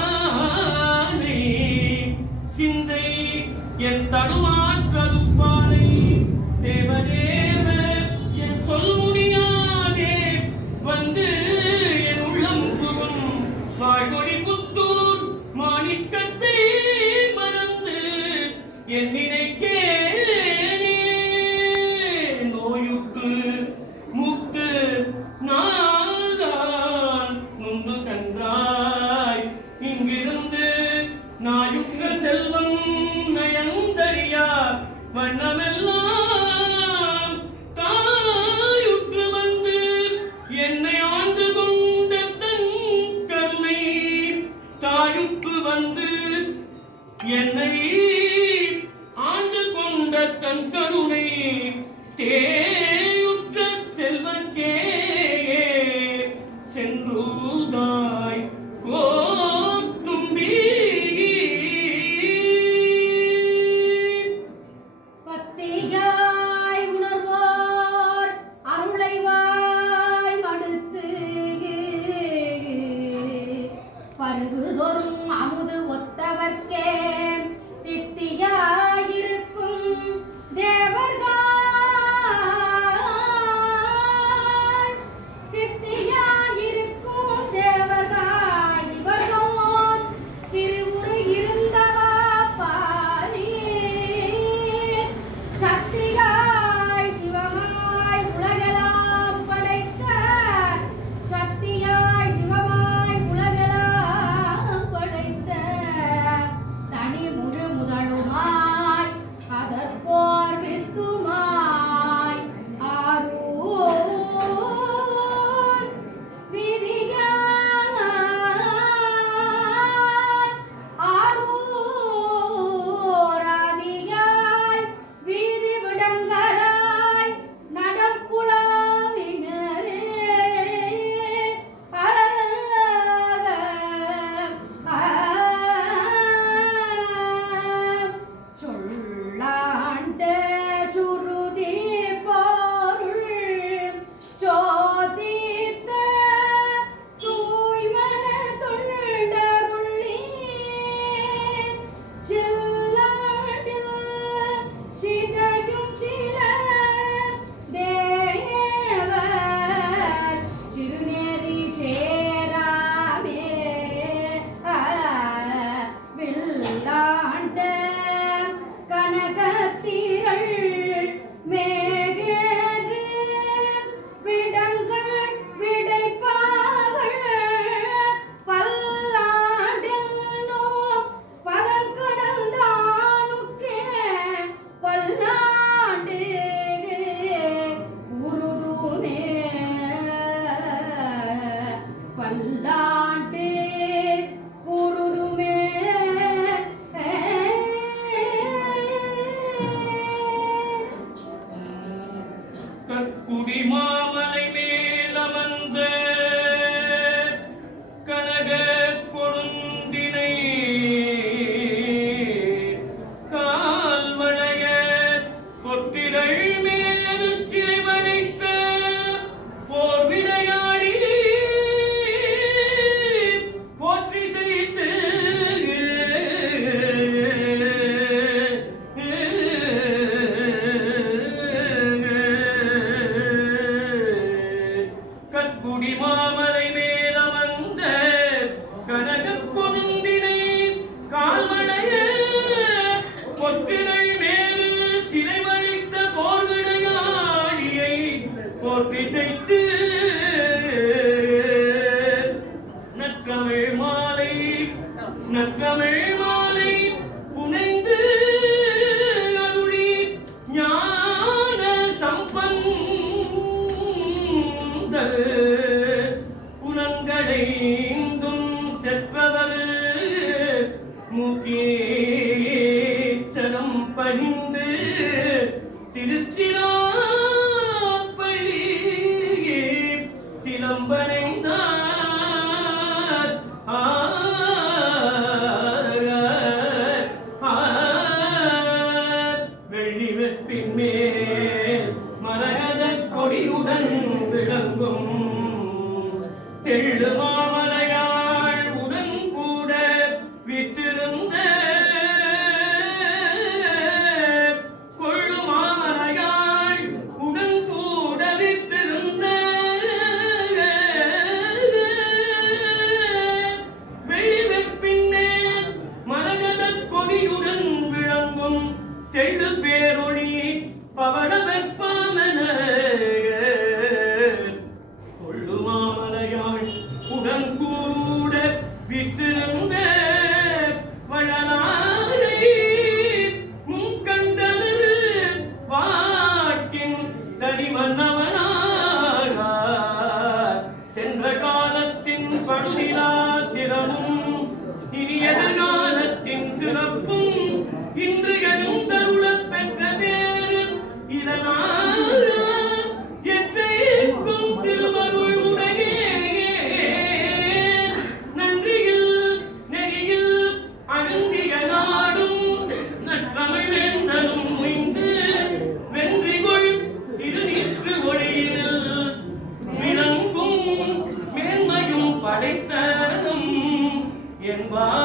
எம்மானே சிந்தை என் தடுமாற்றலுப்பானை தேவதேவ என் சொல் முடியாதே வந்து என் உள்ளம் புகும் வாழ்கொடி புத்தூர் மாணிக்கத்தை மறந்து என் நினைக்கேனே நோயுற்று மூக்கு நாள்தான் நொந்து கன்றாய் இங்கிருந்து நாயுற்ற செல்வம் நயந்தறியார் வண்ணமெல்லாம் தாயுற்று வந்து என்னை ஆண்டு கொண்ட தன் கருணை தாயுற்று வந்து என்னை ஆண்டு கொண்ட தன் கருணை தேயுற்ற செல்வக்கே சென்றுதாய் கோத்தும்பி பத்தியாய் உணர்வோர் அருளைவாய் மடுத்து பருகுதொரும் அமுது ஒத்தவர்க்கே திட்டியாயிருக்கும் தேவர்கள் திட்டியாயிருக்கும் தேவர்கள் இவர்கள் திருவுரு இருந்தவா பாரி சக்தியாய் சிவமாய் உலகெல்லாம் படைத்த சக்தியாய் சிவமாய் உலகெல்லாம் படைத்த தனி முழு முதலுமாய் அதற்கோர் வித்துமாய் ஆரூர் விதியாய் ஆரூர் ஆதியாய் வீதி விடங்கராய் நடப்புலாவினரே சொல்லாண்ட சுருதி பொருள் சோதித்த தூய்மன தொண்டருள்ளே சில்லாண்டில் சிதையும் சில தேவர் சிறுநேரி சேராமே வில்லாண்ட கனகத்திரள் மேகேறு விடங்கள் விடைப்பாவள் பல்லாண்டில் நோ பரங்கடந்தானுக்கே பல்லாண்டு உருதுமே பல்லாண்டு உருதுமே கற்குடி மாமலை மேலமர்ந்த கனக கொழுந்தினை கால்வளைய பொத்திரள் மேல் சிலை வளைத்த போர் விளையாடி போற்றி செய்து கற்குடி மாமலை மேலமர்ந்த கனக கொழுந்தினை கால்வளைய பொத்திரை மேல் சிலை வளைத்த போர் விளையாடியை போற்றி செய்து நற்றமிழ் மாலை நற்றமிழ் மாலை புனைந்து அருளி ஞான சம்பந்தர் புலங்களைந்தும் செற்றவர் முகேச்சரம் பணிந்து திருச்சிராப்பள்ளி சிலம்பனைந்தார் விட்டிருந்த வள்ளலாரை முன்கண்டனர் வாக்கின் தனிமன்னவனார் சென்ற காலத்தின் படுதிலாத்திரமும் இனி எதிர்காலத்தின் சிறப்பும் இன்று எழுந்தருளப் பெற்ற பேரு இதனால் எற்றைக்கும் திருவருள் உடையே நன்றியில் நெறியில் அழுந்திய நாடும் நற்றமிழ் வேந்தனும் உய்ந்து வென்றிகொள் திருநீற்று ஒளியினில் விளங்கும் மேன்மையும் படைத்ததும் என்பார்